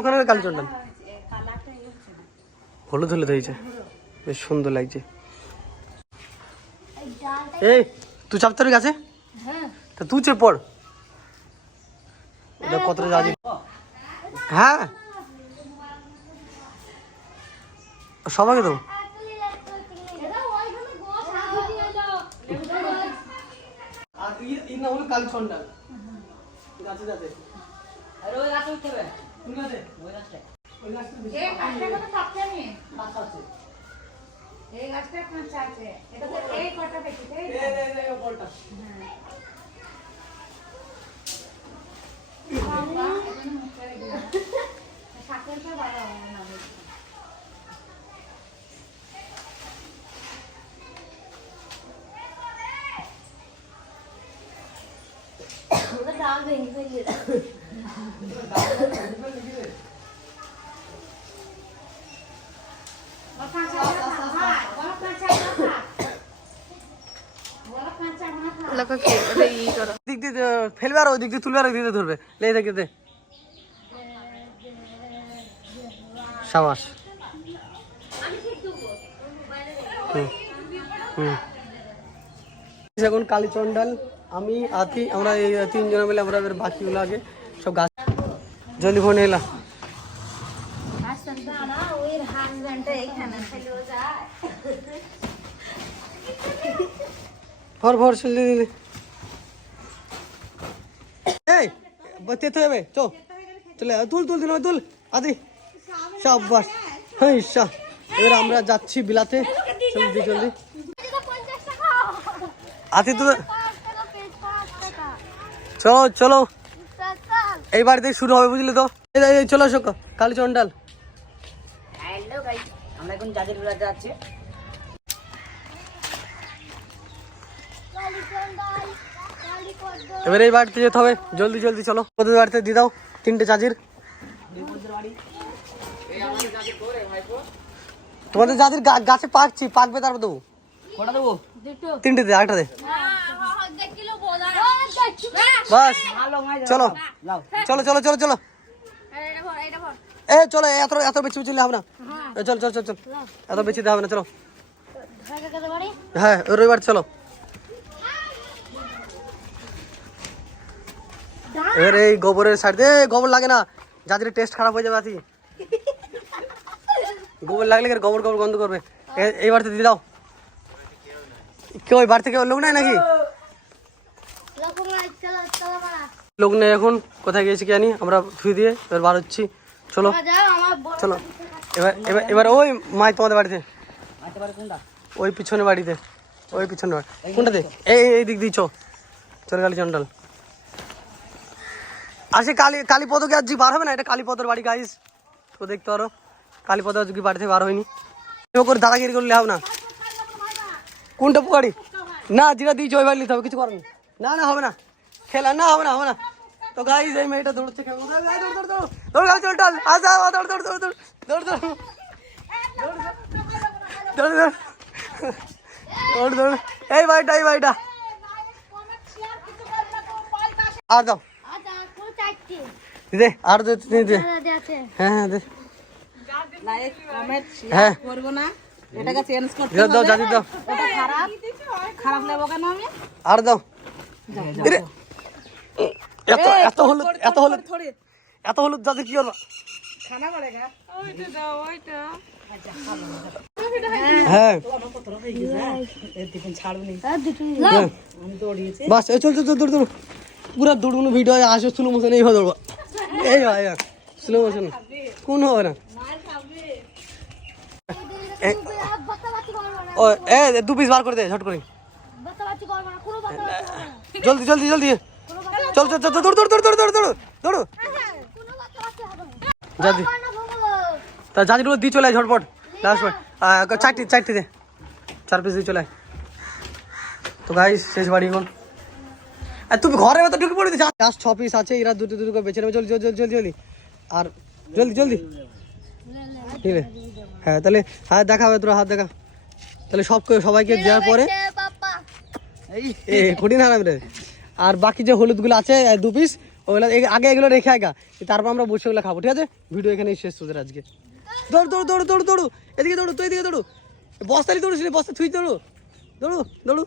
ওখানে কালী চন্দন হলুদ হলুদ হয়েছে, বেশ সুন্দর লাগছে। এই তুই চাপতে পারবি গাছে? তা তুই চেপ পড়। এটা কতটা যাচ্ছি? হ্যাঁ সবাইকে দেবো। কালী চন্দন গাছে গাছে এই গাছটা কাঁচা আছে, এটা তো এই কটা দেখি এই বলটা বাবা এটা মুখে দিলাম সাকেলটা বড় হবে না ওটা ডাল ভেঙে ফেলে ফেলবে আর ওই দিক দিয়ে তুলবে আর ওই দিকে ধরবে, লে দেখে দে সাবাস। এখন কালী চন্ডাল, আমি আতি, আমরা এই তিনজনে মিলে আমরা বাকিগুলো আগে সব গাছ জলদি ফোন এলাম। ভর ভর চলে দিলে এই তেতে হবে চো চলে তুল তুল দিল তুল আদি সাবাস। হ্যাঁ শাহ, এবার আমরা যাচ্ছি বিলাতে, জলদি জলদি আতি তো চলো চলো এই বাড়ি থেকে শুরু হবে বুঝলি তো। এই চলো আসো কালী চন্ডাল। হ্যালো গাইস, আমরা এখন জাজির বিলাতে যাচ্ছি। এবার এই বাড়িতে যেতে হবে, জলদি জলদি চলো। ওদের বাড়িতে দিয়ে দাও 3টে জাজির। তোমাদের জাজির গাছে পাকছি, পাকবে তারপর দেবো। কটা দেবো? 3টে দে, 8টা দে বাস। চলো চলো চলো চলো চলো এ চলো, এত এত বেশি চলে হবে না, চল চল চল চল, এত বেশি দেওয়া হবে না, চলো। হ্যাঁ রবিবার চলো। এবার এই গোবরের সাইড দিয়ে, গোবর লাগে না, যাদের টেস্ট খারাপ হয়ে যাবে। আছি গোবর লাগলে গোবর গোবর গন্ধ করবে। এই বাড়িতে দিয়ে দাও। কেউ ওই বাড়ি থেকে লোক নাই নাকি? লোক নেই এখন, কোথায় গিয়েছি কি জানি। আমরা ধুই দিয়ে এবার বার হচ্ছি, চলো চলো। এবার এবার এবার ওই মাই তোমাদের বাড়িতে, ওই পিছনে বাড়িতে, ওই পিছনে বাড়ি কোনটাতে? এই দিক দিয়ে চল কালী চন্ডাল। আসে কালীপদকে আজ বার হবে না, এটা কালীপদর বাড়ি গাইস, তো দেখতে পারো। কালীপদ আজকে বাড়ি থেকে বার হয়নি, করে দাঁড়াগিরি করলে হবে না। কোনটা বাড়ি? না যেটা দিয়েছে ওই বাড়ি নিতে হবে, কিছু করেন না। না হবে না, খেলা না, হবে না হবে না। তো গাইস এই মেয়েটা দৌড়চ্ছে, এই বাড়িটা এই বাড়িটা আর দাও দে, আর দে দে। হ্যাঁ হ্যাঁ দে, লাইক কমেন্ট হ্যাঁ শেয়ার করব না, এটাকে চেঞ্জ করতে দাও দাও জানি দাও। এটা খারাপ খারাপ নেব কেন আমি? আর দাও। এত এত হলুদ, এত হলুদ, এত হলুদ যাতে কি হলো? খানা পড়েগা ওইটা দাও, ওইটা হ্যাঁ বাস এই চল চল দৌড় দৌড়, পুরো দৌড়ুনো ভিডিও আসো, স্লো মোশন এই দৌড়বা, এই ভাই স্লো মোশন কোন হবে না। ও এ 2 পিস বার করে দে ঝট করে, জলদি জলদি জলদি চল চল চল দৌড় দৌড় দৌড় দৌড় দৌড় দৌড় দৌড় জাদি। তা জাদিগুলো দিয়ে চলে আয় ঝটপট, লাস্ট চারটি দে, 4 পিস দিয়ে চলে আয়। তো গাইস শেষ বাড়ি এখন, আর তুমি ঘরে তো ঢুকে পড়ে দিচ্ছ। লাস্ট 6 পিস আছে, এরা দুটো দুটো করে বেছে নেবে। জলদি জলদি জলদি জলদি আর জলদি জলদি, ঠিক আছে? হ্যাঁ তাহলে হাত দেখাবে, তোর হাত দেখা। তাহলে সবাইকে দেওয়ার পরে এই কঠিন হারাম রে। আর বাকি যে হলুদগুলো আছে 2 পিস, ওগুলো আগে এগুলো রেখে আগা, তারপর আমরা বসে ওগুলো খাবো, ঠিক আছে? ভিডিও এখানেই শেষ তোদের আজকে। দৌড় দৌড় দৌড় দৌড় দৌড়ু, এদিকে দৌড়ু, তুই এদিকে দৌড়ু, বস্তালি দৌড়ুস, বস্তা থুই দৌড়ু, দৌড়ু দৌড়ু।